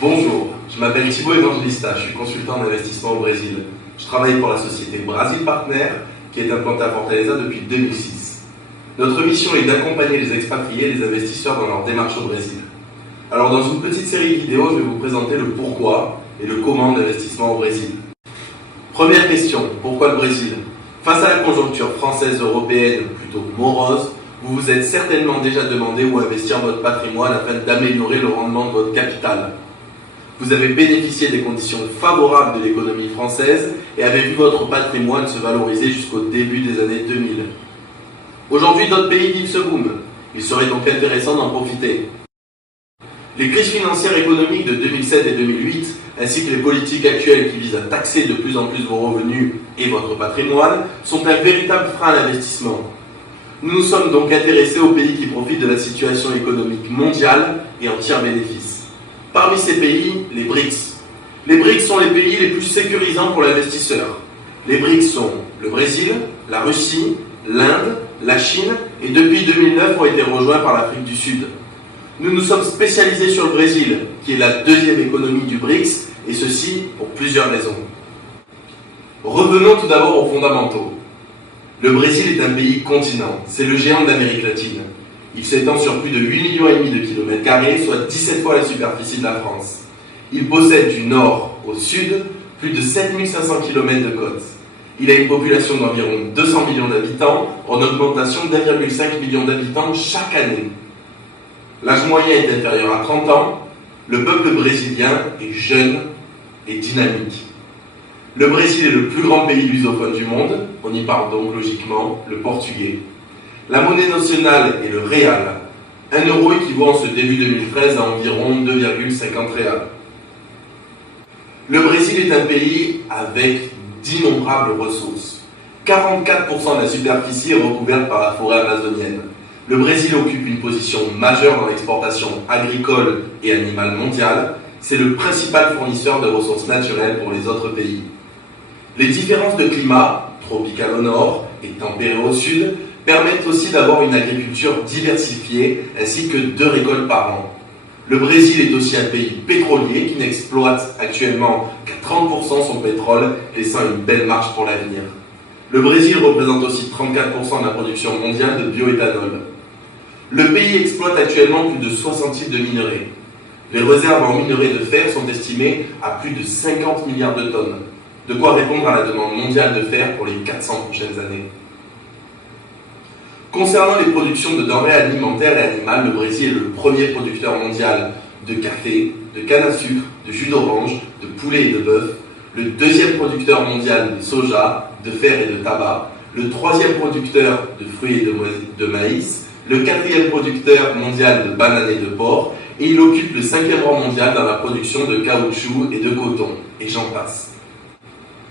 Bonjour, je m'appelle Thibaut Evangelista, je suis consultant en investissement au Brésil. Je travaille pour la société Brasil Partner, qui est implantée à Fortaleza depuis 2006. Notre mission est d'accompagner les expatriés et les investisseurs dans leur démarche au Brésil. Alors dans une petite série vidéo, je vais vous présenter le pourquoi et le comment de l'investissement au Brésil. Première question, pourquoi le Brésil? Face à la conjoncture française européenne plutôt morose, vous vous êtes certainement déjà demandé où investir votre patrimoine afin d'améliorer le rendement de votre capital. Vous avez bénéficié des conditions favorables de l'économie française et avez vu votre patrimoine se valoriser jusqu'au début des années 2000. Aujourd'hui, d'autres pays vivent ce boom. Il serait donc intéressant d'en profiter. Les crises financières et économiques de 2007 et 2008, ainsi que les politiques actuelles qui visent à taxer de plus en plus vos revenus et votre patrimoine, sont un véritable frein à l'investissement. Nous nous sommes donc intéressés aux pays qui profitent de la situation économique mondiale et en tirent bénéfice. Parmi ces pays, les BRICS. Les BRICS sont les pays les plus sécurisants pour l'investisseur. Les BRICS sont le Brésil, la Russie, l'Inde, la Chine et depuis 2009 ont été rejoints par l'Afrique du Sud. Nous nous sommes spécialisés sur le Brésil, qui est la deuxième économie du BRICS, et ceci pour plusieurs raisons. Revenons tout d'abord aux fondamentaux. Le Brésil est un pays continent, c'est le géant de l'Amérique latine. Il s'étend sur plus de 8,5 millions de kilomètres carrés, soit 17 fois la superficie de la France. Il possède du nord au sud plus de 7500 km de côte. Il a une population d'environ 200 millions d'habitants, en augmentation d'1,5 million d'habitants chaque année. L'âge moyen est inférieur à 30 ans. Le peuple brésilien est jeune et dynamique. Le Brésil est le plus grand pays lusophone du monde, on y parle donc logiquement le portugais. La monnaie nationale est le réal. 1 euro équivaut en ce début 2013 à environ 2,50 réals. Le Brésil est un pays avec d'innombrables ressources. 44% de la superficie est recouverte par la forêt amazonienne. Le Brésil occupe une position majeure dans l'exportation agricole et animale mondiale. C'est le principal fournisseur de ressources naturelles pour les autres pays. Les différences de climat, tropical au nord et tempéré au sud, permettent aussi d'avoir une agriculture diversifiée ainsi que 2 récoltes par an. Le Brésil est aussi un pays pétrolier qui n'exploite actuellement qu'à 30% son pétrole, laissant une belle marge pour l'avenir. Le Brésil représente aussi 34% de la production mondiale de bioéthanol. Le pays exploite actuellement plus de 60 types de minerais. Les réserves en minerais de fer sont estimées à plus de 50 milliards de tonnes, de quoi répondre à la demande mondiale de fer pour les 400 prochaines années. Concernant les productions de denrées alimentaires et animales, le Brésil est le premier producteur mondial de café, de canne à sucre, de jus d'orange, de poulet et de bœuf, le deuxième producteur mondial de soja, de fer et de tabac, le 3e producteur de fruits et de maïs, le 4e producteur mondial de bananes et de porc, et il occupe le 5e rang mondial dans la production de caoutchouc et de coton, et j'en passe.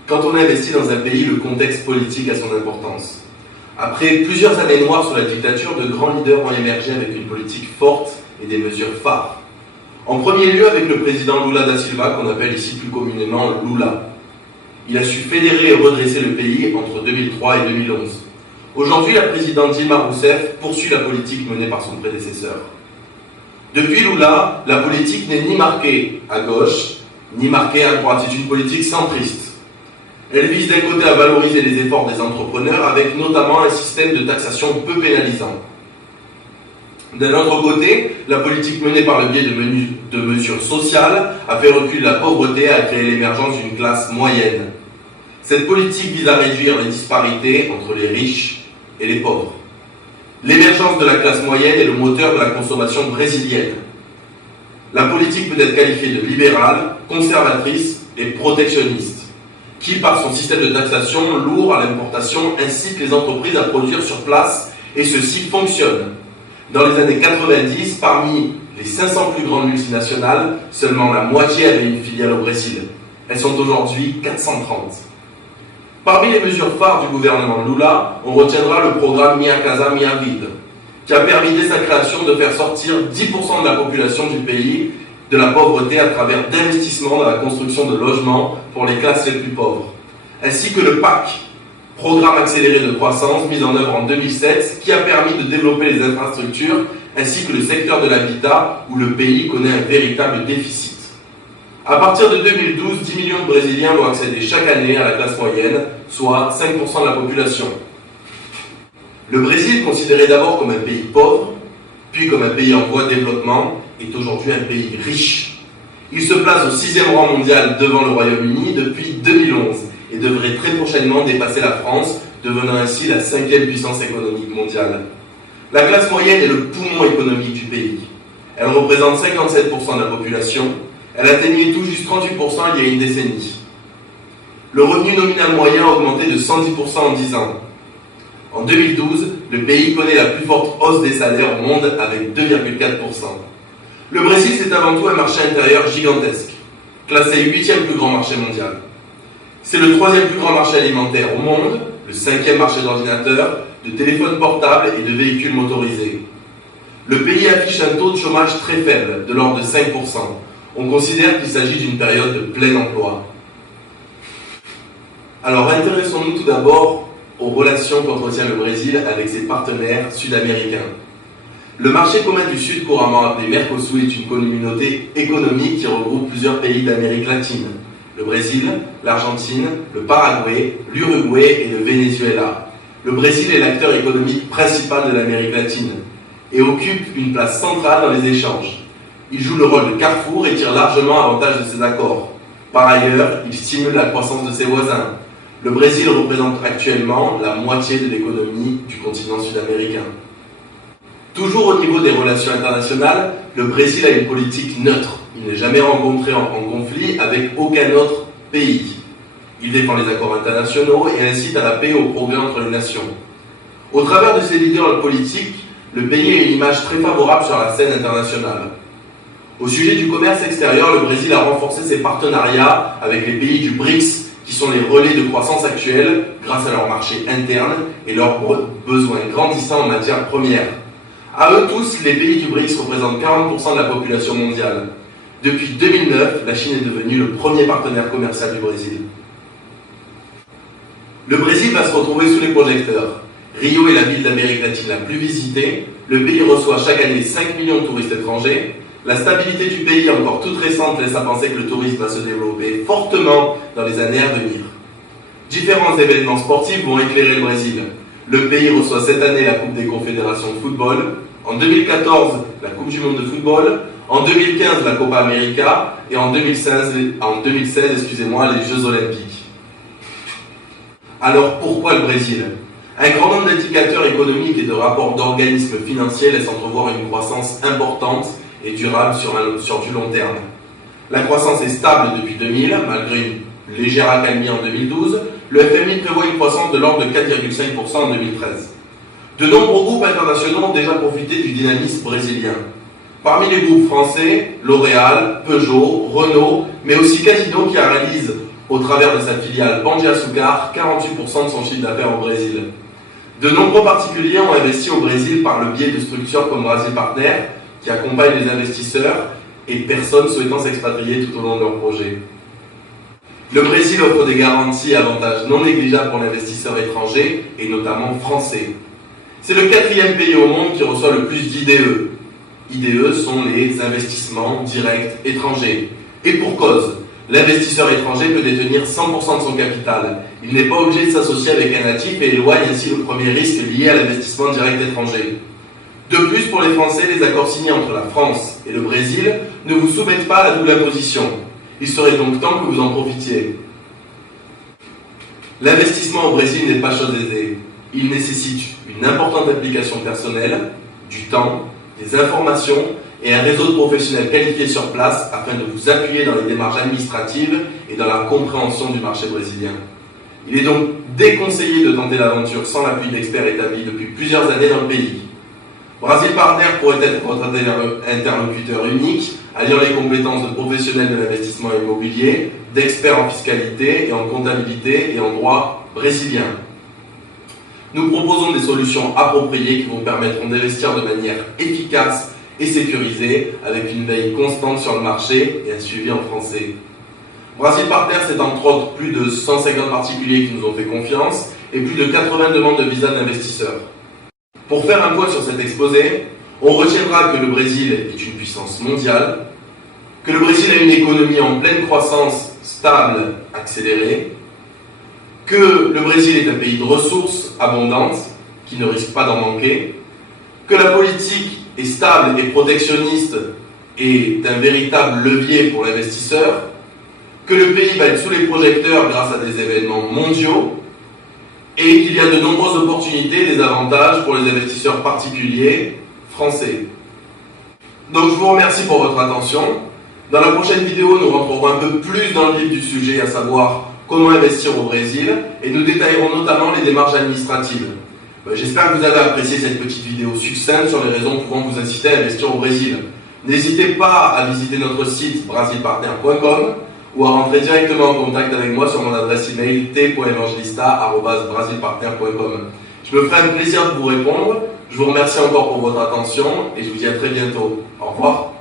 Quand on investit dans un pays, le contexte politique a son importance. Après plusieurs années noires sous la dictature, de grands leaders ont émergé avec une politique forte et des mesures phares. En premier lieu avec le président Lula da Silva, qu'on appelle ici plus communément Lula. Il a su fédérer et redresser le pays entre 2003 et 2011. Aujourd'hui, la présidente Dilma Rousseff poursuit la politique menée par son prédécesseur. Depuis Lula, la politique n'est ni marquée à gauche, ni marquée à droite. C'est une politique centriste. Elle vise d'un côté à valoriser les efforts des entrepreneurs avec notamment un système de taxation peu pénalisant. D'un autre côté, la politique menée par le biais de mesures sociales a fait reculer la pauvreté et a créé l'émergence d'une classe moyenne. Cette politique vise à réduire les disparités entre les riches et les pauvres. L'émergence de la classe moyenne est le moteur de la consommation brésilienne. La politique peut être qualifiée de libérale, conservatrice et protectionniste, qui, par son système de taxation lourd à l'importation, incite les entreprises à produire sur place, et ceci fonctionne. Dans les années 90, parmi les 500 plus grandes multinationales, seulement la moitié avait une filiale au Brésil. Elles sont aujourd'hui 430. Parmi les mesures phares du gouvernement Lula, on retiendra le programme Minha Casa Minha Vida, qui a permis dès sa création de faire sortir 10% de la population du pays de la pauvreté à travers d'investissements dans la construction de logements pour les classes les plus pauvres, ainsi que le PAC, Programme accéléré de croissance, mis en œuvre en 2007, qui a permis de développer les infrastructures ainsi que le secteur de l'habitat où le pays connaît un véritable déficit. À partir de 2012, 10 millions de Brésiliens vont accéder chaque année à la classe moyenne, soit 5% de la population. Le Brésil, considéré d'abord comme un pays pauvre, puis comme un pays en voie de développement, est aujourd'hui un pays riche. Il se place au 6e rang mondial devant le Royaume-Uni depuis 2011 et devrait très prochainement dépasser la France, devenant ainsi la 5e puissance économique mondiale. La classe moyenne est le poumon économique du pays. Elle représente 57% de la population. Elle atteignait tout juste 38% il y a une décennie. Le revenu nominal moyen a augmenté de 110% en 10 ans. En 2012, le pays connaît la plus forte hausse des salaires au monde avec 2,4%. Le Brésil, c'est avant tout un marché intérieur gigantesque, classé 8e plus grand marché mondial. C'est le 3e plus grand marché alimentaire au monde, le 5e marché d'ordinateurs, de téléphones portables et de véhicules motorisés. Le pays affiche un taux de chômage très faible, de l'ordre de 5%. On considère qu'il s'agit d'une période de plein emploi. Alors intéressons-nous tout d'abord aux relations qu'entretient le Brésil avec ses partenaires sud-américains. Le marché commun du Sud, couramment appelé Mercosur, est une communauté économique qui regroupe plusieurs pays d'Amérique latine. Le Brésil, l'Argentine, le Paraguay, l'Uruguay et le Venezuela. Le Brésil est l'acteur économique principal de l'Amérique latine et occupe une place centrale dans les échanges. Il joue le rôle de carrefour et tire largement avantage de ces accords. Par ailleurs, il stimule la croissance de ses voisins. Le Brésil représente actuellement la moitié de l'économie du continent sud-américain. Toujours au niveau des relations internationales, le Brésil a une politique neutre. Il n'est jamais rencontré en conflit avec aucun autre pays. Il défend les accords internationaux et incite à la paix et au progrès entre les nations. Au travers de ses leaders politiques, le pays a une image très favorable sur la scène internationale. Au sujet du commerce extérieur, le Brésil a renforcé ses partenariats avec les pays du BRICS, qui sont les relais de croissance actuels grâce à leur marché interne et leurs besoins grandissants en matières premières. À eux tous, les pays du BRICS représentent 40% de la population mondiale. Depuis 2009, la Chine est devenue le premier partenaire commercial du Brésil. Le Brésil va se retrouver sous les projecteurs. Rio est la ville d'Amérique latine la plus visitée. Le pays reçoit chaque année 5 millions de touristes étrangers. La stabilité du pays, encore toute récente, laisse à penser que le tourisme va se développer fortement dans les années à venir. Différents événements sportifs vont éclairer le Brésil. Le pays reçoit cette année la Coupe des Confédérations de football. En 2014, la Coupe du monde de football. En 2015, la Copa América. Et en 2016, les Jeux Olympiques. Alors pourquoi le Brésil ? Un grand nombre d'indicateurs économiques et de rapports d'organismes financiers laissent entrevoir une croissance importante et durable sur du long terme. La croissance est stable depuis 2000, malgré une légère accalmie en 2012. Le FMI prévoit une croissance de l'ordre de 4,5% en 2013. De nombreux groupes internationaux ont déjà profité du dynamisme brésilien. Parmi les groupes français, L'Oréal, Peugeot, Renault, mais aussi Casino qui réalise, au travers de sa filiale Pão de Açúcar, 48% de son chiffre d'affaires au Brésil. De nombreux particuliers ont investi au Brésil par le biais de structures comme Brasil Partner, qui accompagnent les investisseurs et personnes souhaitant s'expatrier tout au long de leur projet. Le Brésil offre des garanties et avantages non négligeables pour l'investisseur étranger, et notamment français. C'est le 4e pays au monde qui reçoit le plus d'IDE. IDE sont les investissements directs étrangers. Et pour cause, l'investisseur étranger peut détenir 100% de son capital. Il n'est pas obligé de s'associer avec un natif et éloigne ainsi le premier risque lié à l'investissement direct étranger. De plus, pour les Français, les accords signés entre la France et le Brésil ne vous soumettent pas à la double imposition. Il serait donc temps que vous en profitiez. L'investissement au Brésil n'est pas chose aisée. Il nécessite une importante implication personnelle, du temps, des informations et un réseau de professionnels qualifiés sur place afin de vous appuyer dans les démarches administratives et dans la compréhension du marché brésilien. Il est donc déconseillé de tenter l'aventure sans l'appui d'experts établis depuis plusieurs années dans le pays. Brasil Partner pourrait être votre interlocuteur unique, alliant les compétences de professionnels de l'investissement immobilier, d'experts en fiscalité et en comptabilité et en droit brésilien. Nous proposons des solutions appropriées qui vous permettront d'investir de manière efficace et sécurisée, avec une veille constante sur le marché et un suivi en français. Brasil Partner, c'est entre autres plus de 150 particuliers qui nous ont fait confiance et plus de 80 demandes de visa d'investisseurs. Pour faire un point sur cet exposé, on retiendra que le Brésil est une puissance mondiale, que le Brésil a une économie en pleine croissance, stable, accélérée, que le Brésil est un pays de ressources abondantes, qui ne risque pas d'en manquer, que la politique est stable et protectionniste et un véritable levier pour l'investisseur, que le pays va être sous les projecteurs grâce à des événements mondiaux et qu'il y a de nombreuses opportunités, des avantages pour les investisseurs particuliers français. Donc je vous remercie pour votre attention. Dans la prochaine vidéo, nous rentrerons un peu plus dans le vif du sujet, à savoir comment investir au Brésil, et nous détaillerons notamment les démarches administratives. J'espère que vous avez apprécié cette petite vidéo succincte sur les raisons pouvant vous inciter à investir au Brésil. N'hésitez pas à visiter notre site brasilpartner.com ou à rentrer directement en contact avec moi sur mon adresse email t.evangelista@brasilpartner.com. Je me ferai un plaisir de vous répondre. Je vous remercie encore pour votre attention et je vous dis à très bientôt. Au revoir.